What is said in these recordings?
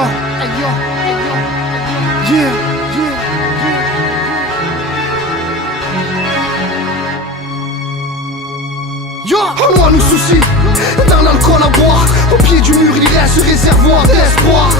ayo, yeah. Yo, en moi nos soucis, dans l'alcool à boire. Au pied du mur il reste ce réservoir d'espoir.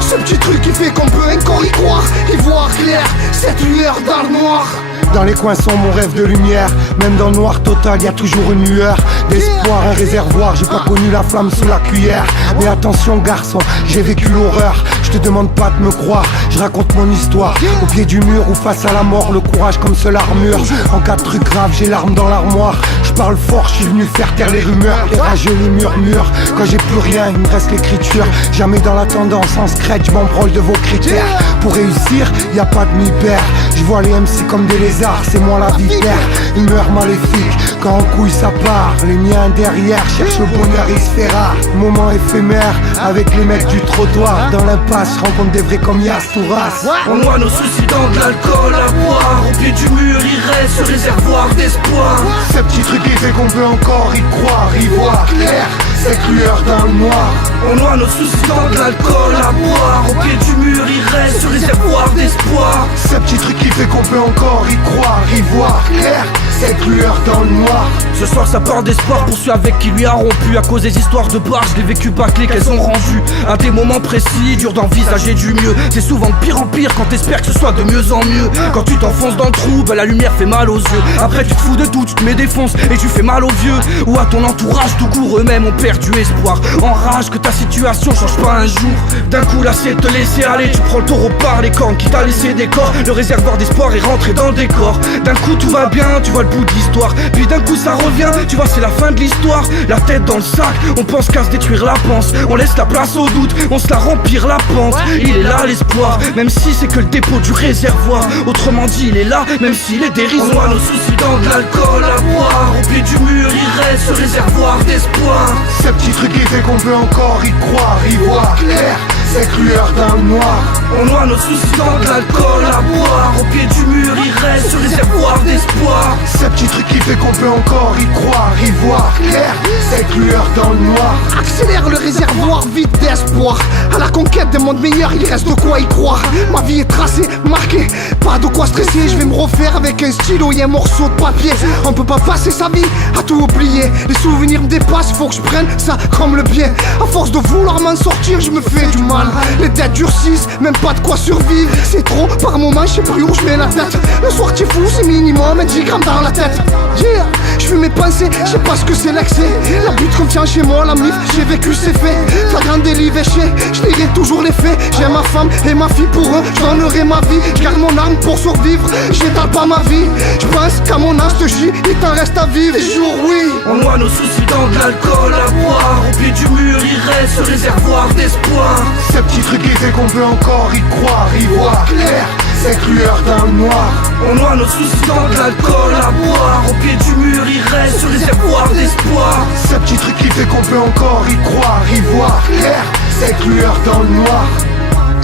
Ce petit truc qui fait qu'on peut encore y croire. Y voir clair, cette lueur dans le noir. Dans les coins sombres, mon rêve de lumière. Même dans le noir total, y a toujours une lueur d'espoir, un réservoir. J'ai pas connu la flamme sous la cuillère. Mais attention garçon, j'ai vécu l'horreur. Je te demande pas de me croire, je raconte mon histoire. Au pied du mur ou face à la mort, le courage comme seule armure. En cas de truc grave, j'ai l'arme dans l'armoire. Je parle fort, je suis venu faire taire les rumeurs. Les rageux, les murmures. Quand j'ai plus rien, il me reste l'écriture. Jamais dans la tendance, en scratch, je m'embrolle de vos critères. Pour réussir, y a pas de mi-père. Je vois les MC comme des lézards, c'est moi la vipère. Ils meurent maléfiques, quand en couille ça part. Les miens derrière cherchent le bonheur, il se fait rare. Moment éphémère, avec les mecs du trottoir. Dans l'impasse, je rencontre des vrais comme Yas Touras. On noie nos soucis dans de l'alcool à boire. Au pied du mur il reste ce réservoir d'espoir. Ce petit truc qui fait qu'on peut encore y croire, y voir clair, cette lueur dans le noir. On noie nos soucis dans de l'alcool à boire. Au pied du mur il reste ce réservoir d'espoir. Ce petit truc qui fait qu'on peut encore y croire, y voir clair, cette lueur dans le noir. Ce soir ça part d'espoir pour celui avec qui lui a rompu. À cause des histoires de bar, je l'ai vécu bâclé qu'elles ont rendu. À des moments précis, dur d'envisager du mieux. C'est souvent de pire en pire quand t'espères que ce soit de mieux en mieux. Quand tu t'enfonces dans le trou, bah la lumière fait mal aux yeux. Après tu te fous de tout, tu te mets défonce et tu fais mal aux vieux. Ou à ton entourage tout court, eux-mêmes ont perdu espoir. Enrage que ta situation change pas un jour. D'un coup l'assiette te laisser aller, tu prends le taureau par les cornes qui t'a laissé des corps. Le réservoir d'espoir est rentré dans le décor. D'un coup tout va bien, tu vois le bout de l'histoire. Puis d'un coup ça revient, tu vois c'est la fin de l'histoire. La tête dans le sac, on pense qu'à se détruire la panse. On laisse la place au doute, on se la remplir la pente. Il est là l'espoir, même si c'est que le dépôt du réservoir. Autrement dit il est là, même s'il est dérisoire. On noie nos soucis dans de l'alcool à boire. Au pied du mur il reste ce réservoir d'espoir. Ce petit truc qui fait qu'on peut encore y croire, y voir clair, cette lueur dans le noir. On noie nos soucis dans de l'alcool à boire. Au pied du mur il reste ce réservoir d'espoir. Ce petit truc qui fait qu'on peut encore y croire, y voir clair, cette lueur dans le noir. Accélère le réservoir vide d'espoir. À la conquête d'un monde meilleur, il reste de quoi y croire. Ma vie est tracée, marquée, pas de quoi stresser. Je vais me refaire avec un stylo et un morceau de papier. On peut pas passer sa vie à tout oublier. Les souvenirs me dépassent, faut que je prenne ça comme le bien. À force de vouloir m'en sortir, je me fais du mal. Les dettes durcissent, même pas de quoi survivre. C'est trop, par moment je sais plus où je mets la tête. Le soir t'es fou, c'est minimum 10 grammes dans la tête. Yeah, je fais mes pensées, je sais pas ce que c'est l'excès. La butte revient chez moi, la mif, j'ai vécu c'est fait. Flagrant délit véché, je lirai toujours les faits. J'ai ma femme et ma fille pour eux, je donnerai ma vie. Je garde mon âme pour survivre, j'étale pas ma vie. Je pense qu'à mon âge de chie, il t'en reste à vivre. Les jours oui. On noie nos soucis dans de l'alcool à boire. Au pied du mur il reste ce réservoir d'espoir. Ce petit truc qui fait qu'on peut encore y croire, y voir clair, cette lueur dans le noir. On noie nos soucis dans de l'alcool à boire. Au pied du mur il reste ce réservoir d'espoir. Ce petit truc qui fait qu'on peut encore y croire, y voir clair, cette lueur dans le noir.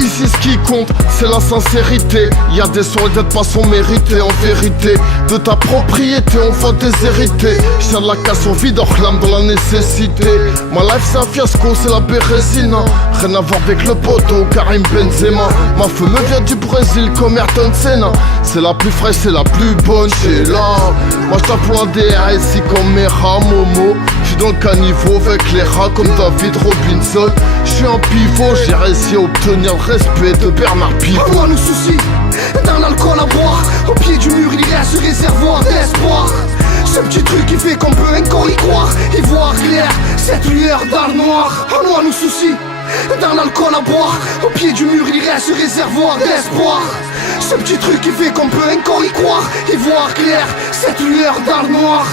Ici ce qui compte, c'est la sincérité. Y'a des soldats de pas sont mérités en vérité. De ta propriété, on va déshériter. J'tiens de la casse au vide, réclame dans la nécessité. Ma life c'est un fiasco, c'est la bérésine. Rien à voir avec le poteau, Karim Benzema. Ma feu me vient du Brésil comme Ayrton Senna. C'est la plus fraîche, c'est la plus bonne, c'est là. Moi j'tape pour un DR ici comme Mera Momo. J'suis dans le caniveau avec les rats comme David Robinson. J'suis un pivot, j'ai réussi à obtenir le respect de Bernard Pivot. On noie nos soucis dans l'alcool à boire. Au pied du mur il reste ce réservoir d'espoir. Ce petit truc qui fait qu'on peut encore y croire, y voir clair, cette lueur dans le noir. On noie nos soucis dans l'alcool à boire. Au pied du mur il reste ce réservoir d'espoir. Ce petit truc qui fait qu'on peut encore y croire, y voir clair, cette lueur dans le noir.